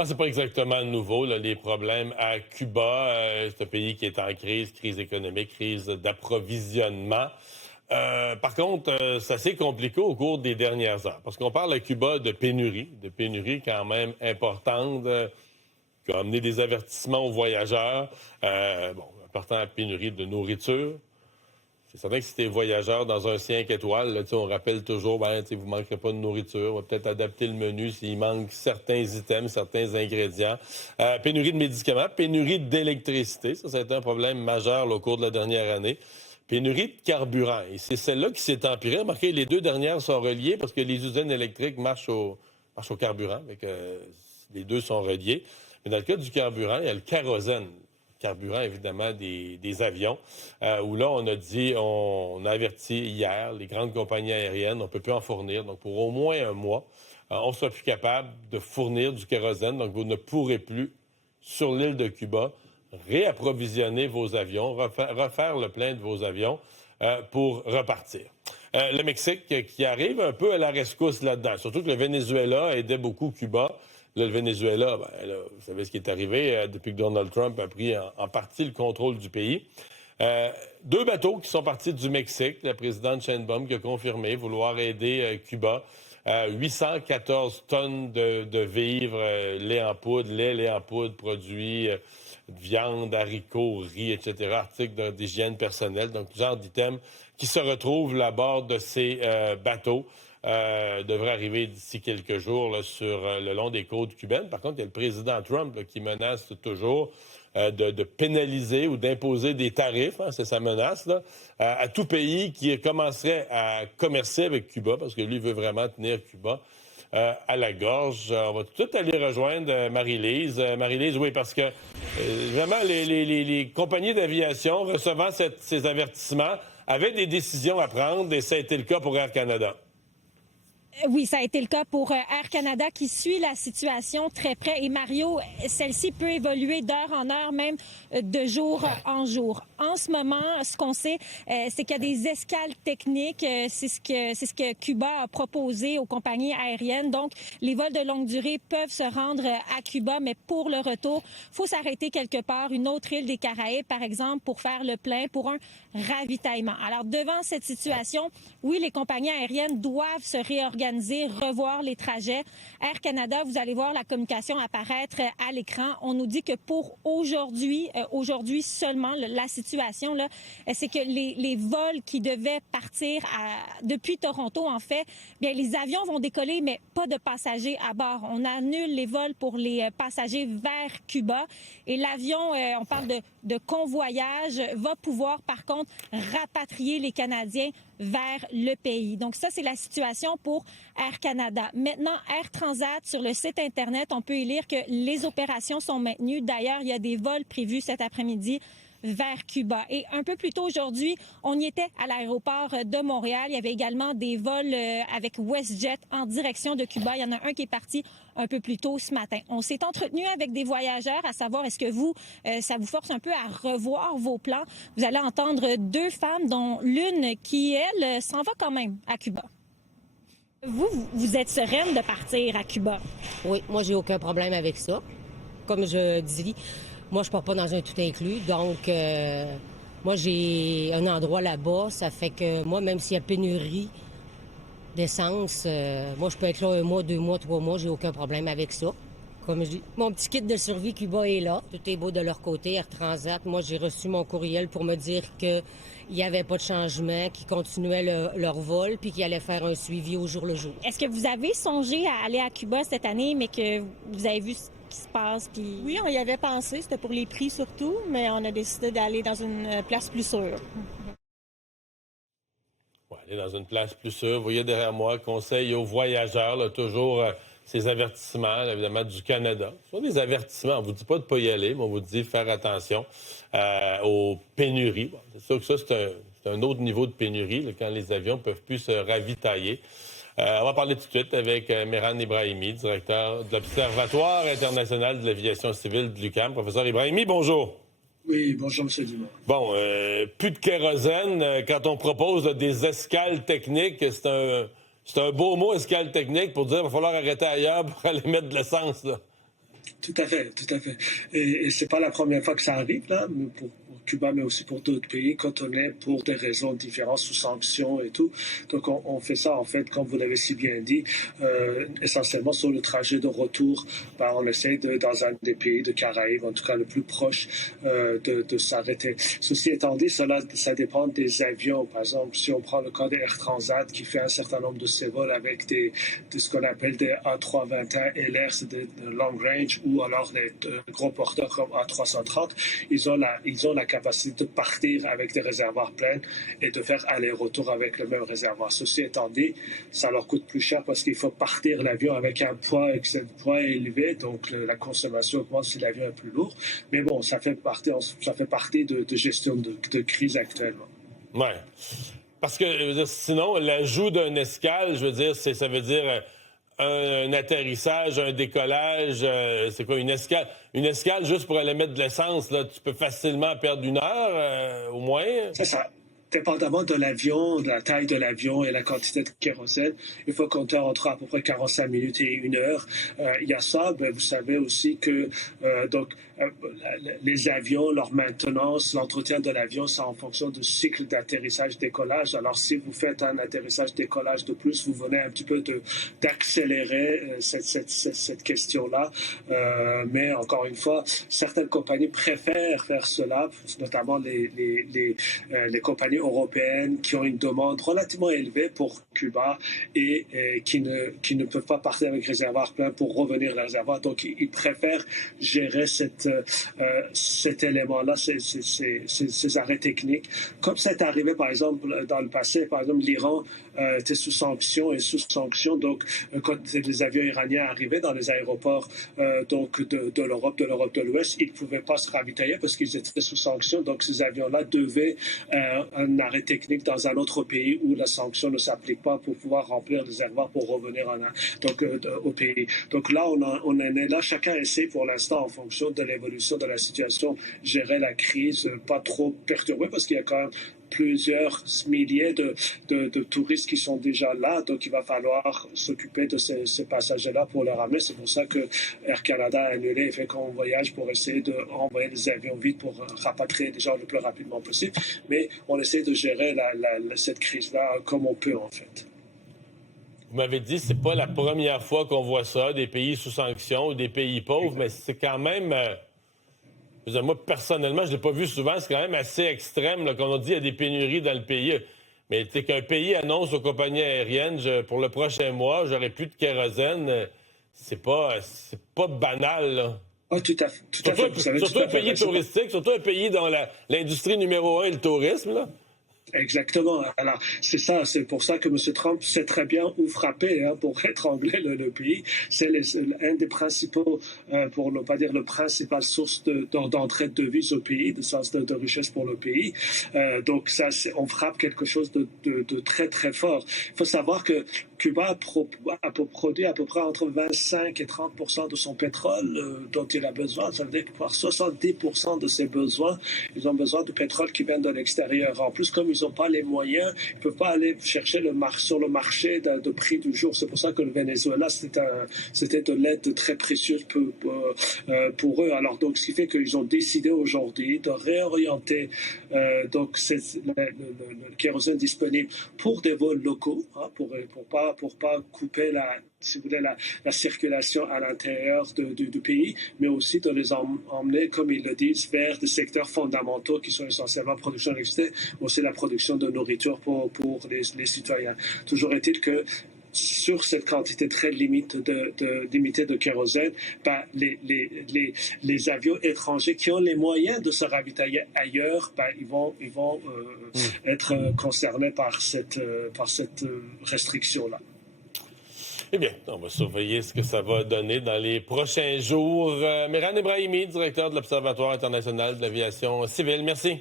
Moi, c'est pas exactement nouveau, là, les problèmes à Cuba. C'est un pays qui est en crise économique, crise d'approvisionnement. Par contre, c'est assez compliqué au cours des dernières heures, parce qu'on parle à Cuba de pénurie quand même importante, qui a amené des avertissements aux voyageurs. Important à pénurie de nourriture. C'est certain que si t'es voyageur dans un 5 étoiles, là, on rappelle toujours, vous ne manquerez pas de nourriture. On va peut-être adapter le menu s'il manque certains items, certains ingrédients. Pénurie de médicaments, pénurie d'électricité. Ça a été un problème majeur là, au cours de la dernière année. Pénurie de carburant. Et c'est celle-là qui s'est empirée. Remarquez, les deux dernières sont reliées parce que les usines électriques marchent au carburant. Les deux sont reliés. Mais dans le cas du carburant, il y a le kérosène. Carburant, évidemment, des avions, où là, on a averti hier les grandes compagnies aériennes, on ne peut plus en fournir. Donc, pour au moins un mois, on ne sera plus capable de fournir du kérosène. Donc, vous ne pourrez plus, sur l'île de Cuba, réapprovisionner vos avions, refaire le plein de vos avions pour repartir. Le Mexique qui arrive un peu à la rescousse là-dedans, surtout que le Venezuela aidait beaucoup Cuba. Là, le Venezuela, vous savez ce qui est arrivé depuis que Donald Trump a pris en partie le contrôle du pays. Deux bateaux qui sont partis du Mexique. La présidente Sheinbaum qui a confirmé vouloir aider Cuba. 814 tonnes de vivres, lait en poudre, produits, viande, haricots, riz, etc., articles d'hygiène personnelle. Donc, genre d'items qui se retrouvent là à bord de ces bateaux. Devrait arriver d'ici quelques jours là, sur le long des côtes cubaines. Par contre, il y a le président Trump là, qui menace toujours de pénaliser ou d'imposer des tarifs, c'est sa menace, là, à tout pays qui commencerait à commercer avec Cuba, parce que lui veut vraiment tenir Cuba à la gorge. On va tout de suite aller rejoindre Marie-Lise. Marie-Lise, oui, parce que vraiment, les compagnies d'aviation recevant ces avertissements avaient des décisions à prendre, et ça a été le cas pour Air Canada. Oui, ça a été le cas pour Air Canada qui suit la situation très près. Et Mario, celle-ci peut évoluer d'heure en heure, même de jour en jour. En ce moment, ce qu'on sait, c'est qu'il y a des escales techniques. C'est ce que Cuba a proposé aux compagnies aériennes. Donc, les vols de longue durée peuvent se rendre à Cuba, mais pour le retour, il faut s'arrêter quelque part, une autre île des Caraïbes, par exemple, pour faire le plein, pour un ravitaillement. Alors, devant cette situation, oui, les compagnies aériennes doivent se réorganiser, revoir les trajets. Air Canada, vous allez voir la communication apparaître à l'écran. On nous dit que pour aujourd'hui seulement, la situation, là, c'est que les vols qui devaient partir depuis Toronto, en fait, bien, les avions vont décoller, mais pas de passagers à bord. On annule les vols pour les passagers vers Cuba. Et l'avion, on parle de convoyage, va pouvoir, par contre, rapatrier les Canadiens vers le pays. Donc ça, c'est la situation pour Air Canada. Maintenant, Air Transat, sur le site Internet, on peut y lire que les opérations sont maintenues. D'ailleurs, il y a des vols prévus cet après-midi vers Cuba. Et un peu plus tôt aujourd'hui, on y était à l'aéroport de Montréal. Il y avait également des vols avec WestJet en direction de Cuba. Il y en a un qui est parti un peu plus tôt ce matin. On s'est entretenu avec des voyageurs à savoir est-ce que vous, ça vous force un peu à revoir vos plans. Vous allez entendre deux femmes, dont l'une qui, elle, s'en va quand même à Cuba. Vous êtes sereine de partir à Cuba? Oui, moi, j'ai aucun problème avec ça. Comme je dis, moi, je pars pas dans un tout inclus. Donc, moi, j'ai un endroit là-bas. Ça fait que moi, même s'il y a pénurie d'essence, moi, je peux être là 1 mois, 2 mois, 3 mois. J'ai aucun problème avec ça. Comme je dis, mon petit kit de survie Cuba est là. Tout est beau de leur côté. Air Transat, moi, j'ai reçu mon courriel pour me dire qu'il n'y avait pas de changement, qu'ils continuaient leur vol puis qu'ils allaient faire un suivi au jour le jour. Est-ce que vous avez songé à aller à Cuba cette année, mais que vous avez vu ce qui se passe? Puis... Oui, on y avait pensé. C'était pour les prix surtout, mais on a décidé d'aller dans une place plus sûre. Ouais, aller dans une place plus sûre. Vous voyez derrière moi, conseil aux voyageurs, là, toujours... ces avertissements, là, évidemment, du Canada. Ce sont des avertissements. On ne vous dit pas de ne pas y aller, mais on vous dit de faire attention aux pénuries. Bon, c'est sûr que ça, c'est un autre niveau de pénurie, là, quand les avions ne peuvent plus se ravitailler. On va parler tout de suite avec Mehran Ibrahimi, directeur de l'Observatoire international de l'aviation civile de l'UQAM. Professeur Ibrahimi, bonjour. Oui, bonjour, M. Dumont. Bon, plus de kérosène. Quand on propose là, des escales techniques, c'est un beau mot, escale technique, pour dire qu'il va falloir arrêter ailleurs pour aller mettre de l'essence, là. Tout à fait, tout à fait. Et c'est pas la première fois que ça arrive, là, pour Cuba, mais aussi pour d'autres pays, quand on est pour des raisons différentes, sous sanctions et tout. Donc, on fait ça, en fait, comme vous l'avez si bien dit, essentiellement sur le trajet de retour. Ben, on essaie, dans un des pays de Caraïbes, en tout cas le plus proche, de s'arrêter. Ceci étant dit, ça dépend des avions. Par exemple, si on prend le cas de Air Transat, qui fait un certain nombre de ses vols avec de ce qu'on appelle des A321 LR, c'est de long range, ou alors les gros porteurs comme A330, ils ont la capacité de partir avec des réservoirs pleins et de faire aller-retour avec le même réservoir. Ceci étant dit, ça leur coûte plus cher parce qu'il faut partir l'avion avec un poids, et que ce poids est élevé, donc la consommation augmente si l'avion est plus lourd. Mais bon, ça fait partie de gestion de crise actuellement. Ouais. Parce que je veux dire, sinon, l'ajout d'un escale, je veux dire, ça veut dire un atterrissage, un décollage, c'est quoi, une escale? Une escale juste pour aller mettre de l'essence, là, tu peux facilement perdre 1 heure, au moins. C'est ça. Dépendamment de l'avion, de la taille de l'avion et la quantité de kérosène, il faut compter entre à peu près 45 minutes et 1 heure. Il y a ça, ben, vous savez aussi que les avions, leur maintenance, l'entretien de l'avion, c'est en fonction du cycle d'atterrissage-décollage. Alors, si vous faites un atterrissage-décollage de plus, vous venez un petit peu d'accélérer cette question-là. Mais encore une fois, certaines compagnies préfèrent faire cela, notamment les compagnies européennes qui ont une demande relativement élevée pour Cuba et qui ne peuvent pas partir avec réservoir plein pour revenir à réservoir. Donc, ils préfèrent gérer cet élément-là, ces arrêts techniques. Comme c'est arrivé, par exemple, dans le passé, par exemple, l'Iran était sous sanction. Donc, quand les avions iraniens arrivaient dans les aéroports de l'Europe, de l'Ouest, ils ne pouvaient pas se ravitailler parce qu'ils étaient sous sanction. Donc, ces avions-là devaient un arrêt technique dans un autre pays où la sanction ne s'applique pas pour pouvoir remplir les réservoirs pour revenir au pays. Donc là, on en est là. Chacun essaie pour l'instant, en fonction de l'évolution de la situation, gérer la crise, pas trop perturbée parce qu'il y a quand même plusieurs milliers de touristes qui sont déjà là. Donc, il va falloir s'occuper de ces passagers-là pour les ramener. C'est pour ça que Air Canada a annulé et fait qu'on voyage pour essayer d'envoyer des avions vite pour rapatrier les gens le plus rapidement possible. Mais on essaie de gérer cette crise-là comme on peut, en fait. Vous m'avez dit, c'est pas la première fois qu'on voit ça, des pays sous sanction ou des pays pauvres, mais c'est quand même... moi, personnellement, je ne l'ai pas vu souvent. C'est quand même assez extrême là, qu'on a dit qu'il y a des pénuries dans le pays. Mais tu sais, qu'un pays annonce aux compagnies aériennes, pour le prochain mois, j'aurai plus de kérosène, c'est pas banal, là. Ah, tout à fait. Surtout un pays touristique, surtout un pays dont l'industrie numéro 1 est le tourisme, là. Exactement. Alors, c'est ça. C'est pour ça que M. Trump sait très bien où frapper pour étrangler le pays. C'est un des principaux, pour ne pas dire le principal source d'entrée de devises au pays, de source de richesse pour le pays. Donc, ça, on frappe quelque chose de très, très fort. Il faut savoir que Cuba produit à peu près entre 25 et 30% de son pétrole dont il a besoin. Ça veut dire que pour 70% de ses besoins, ils ont besoin de pétrole qui vient de l'extérieur. En plus, comme ils n'ont pas les moyens, ils ne peuvent pas aller chercher sur le marché de prix du jour. C'est pour ça que le Venezuela, c'était de l'aide très précieuse pour eux. Alors, donc, ce qui fait qu'ils ont décidé aujourd'hui de réorienter le kérosène disponible pour des vols locaux, pour pas couper si vous voulez, la circulation à l'intérieur du pays, mais aussi de les emmener, comme ils le disent, vers des secteurs fondamentaux qui sont essentiellement la production d'électricité, mais aussi la production de nourriture pour les citoyens. Toujours est-il que sur cette quantité très limitée de kérosène, les avions étrangers qui ont les moyens de se ravitailler ailleurs, ils vont être concernés par cette restriction-là. Eh bien, on va surveiller ce que ça va donner dans les prochains jours. Mehran Ebrahimi, directeur de l'Observatoire international de l'aviation civile. Merci.